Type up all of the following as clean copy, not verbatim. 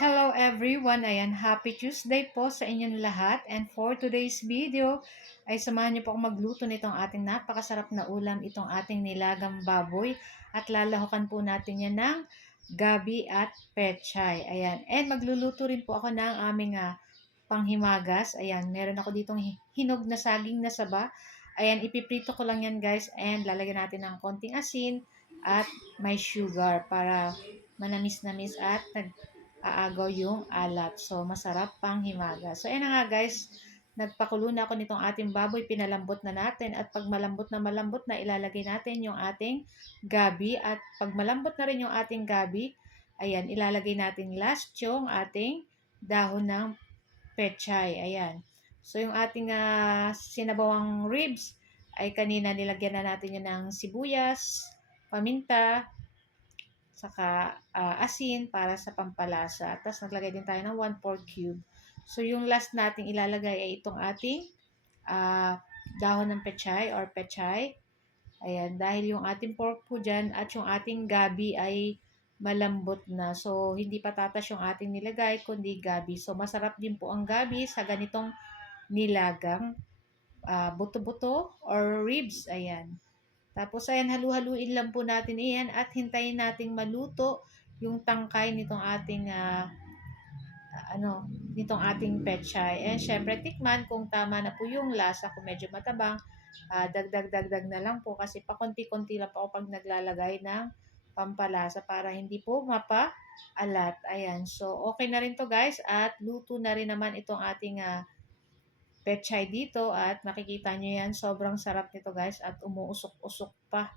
Hello everyone! Ayan, happy Tuesday po sa inyong lahat. And for today's video, ay samahan niyo po akong magluto nitong ating napakasarap na ulam, itong ating nilagang baboy. At lalahukan po natin yan ng gabi at pechay. Ayan, and magluluto rin po ako ng aming panghimagas. Ayan, meron ako ditong hinog na saging na saba. Ayan, ipiprito ko lang yan guys. And lalagyan natin ng konting asin at may sugar para manamis-namis at aagaw yung alat. So, masarap pang himaga. So, ayan na nga guys, nagpakulo na ako nitong ating baboy, pinalambot na natin. At pag malambot na, ilalagay natin yung ating gabi. At pag malambot na rin yung ating gabi, ayan, ilalagay natin last yung ating dahon ng pechay. Ayan. So, yung ating sinabawang ribs, ay kanina nilagyan na natin yun ng sibuyas, paminta, saka asin para sa pampalasa. Tapos naglagay din tayo ng 1/4 cube. So yung last nating ilalagay ay itong ating dahon ng pechay or pechay. Ayan, dahil yung ating pork po dyan at yung ating gabi ay malambot na. So hindi patatas yung ating nilagay kundi gabi. So masarap din po ang gabi sa ganitong nilagang buto-buto or ribs. Ayan. Tapos ayan, halu-haluin lang po natin iyan at hintayin nating maluto yung tangkay nitong ating nitong ating pechay. And syempre tikman kung tama na po yung lasa, kung medyo matabang, dagdag na lang po kasi pakonti-konti lang po ako pag naglalagay ng pampalasa para hindi po mapa-alat. Ayan. So okay na rin to guys at luto na rin naman itong ating pechay dito at makikita nyo yan, sobrang sarap nito guys at umuusok-usok pa.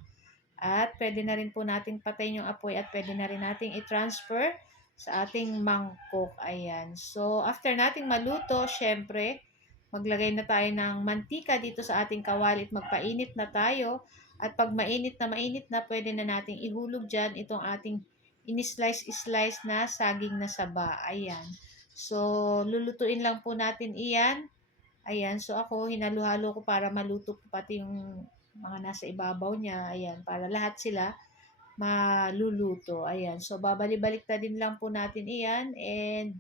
At pwede na rin po natin patayin yung apoy at pwede na rin natin i-transfer sa ating mangkok. Ayan. So, after nating maluto, syempre, maglagay na tayo ng mantika dito sa ating kawali at magpainit na tayo. At pag mainit na, pwede na nating ihulog dyan itong ating in-slice na saging na saba. Ayan. So, lulutuin lang po natin iyan. Ayan, so ako hinalo-halo ko para maluto po pati yung mga nasa ibabaw niya. Ayan, para lahat sila maluluto. Ayan, so babalik-balik na din lang po natin iyan. And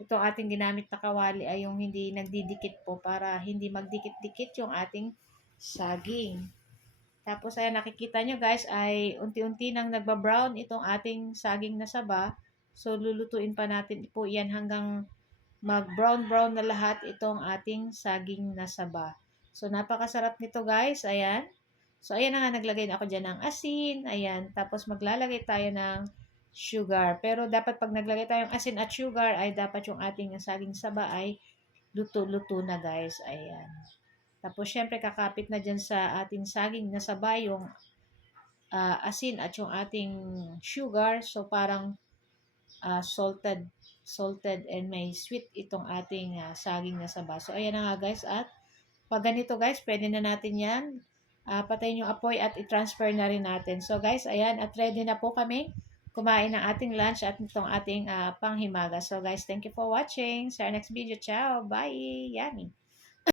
itong ating ginamit na kawali ay yung hindi nagdidikit po para hindi magdikit-dikit yung ating saging. Tapos ayan, nakikita nyo guys ay unti-unti nang nagbabrown itong ating saging na saba. So lulutuin pa natin po iyan hanggang mag-brown-brown na lahat itong ating saging na saba. So, napakasarap nito guys. Ayan. So, ayan na nga, naglagay na ako dyan ng asin. Ayan. Tapos, maglalagay tayo ng sugar. Pero, dapat pag naglagay tayo ng asin at sugar, ay dapat yung ating saging saba ay luto-luto na guys. Ayan. Tapos, syempre, kakapit na dyan sa ating saging na saba yung asin at yung ating sugar. So, parang salted and may sweet itong ating saging na saba. So, ayan na nga guys. At pag ganito guys, pwede na natin yan. Patayin yung apoy at i-transfer na rin natin. So guys, ayan. At ready na po kami kumain ng ating lunch at itong ating panghimaga. So guys, thank you for watching. Sa our next video. Ciao. Bye. Yummy.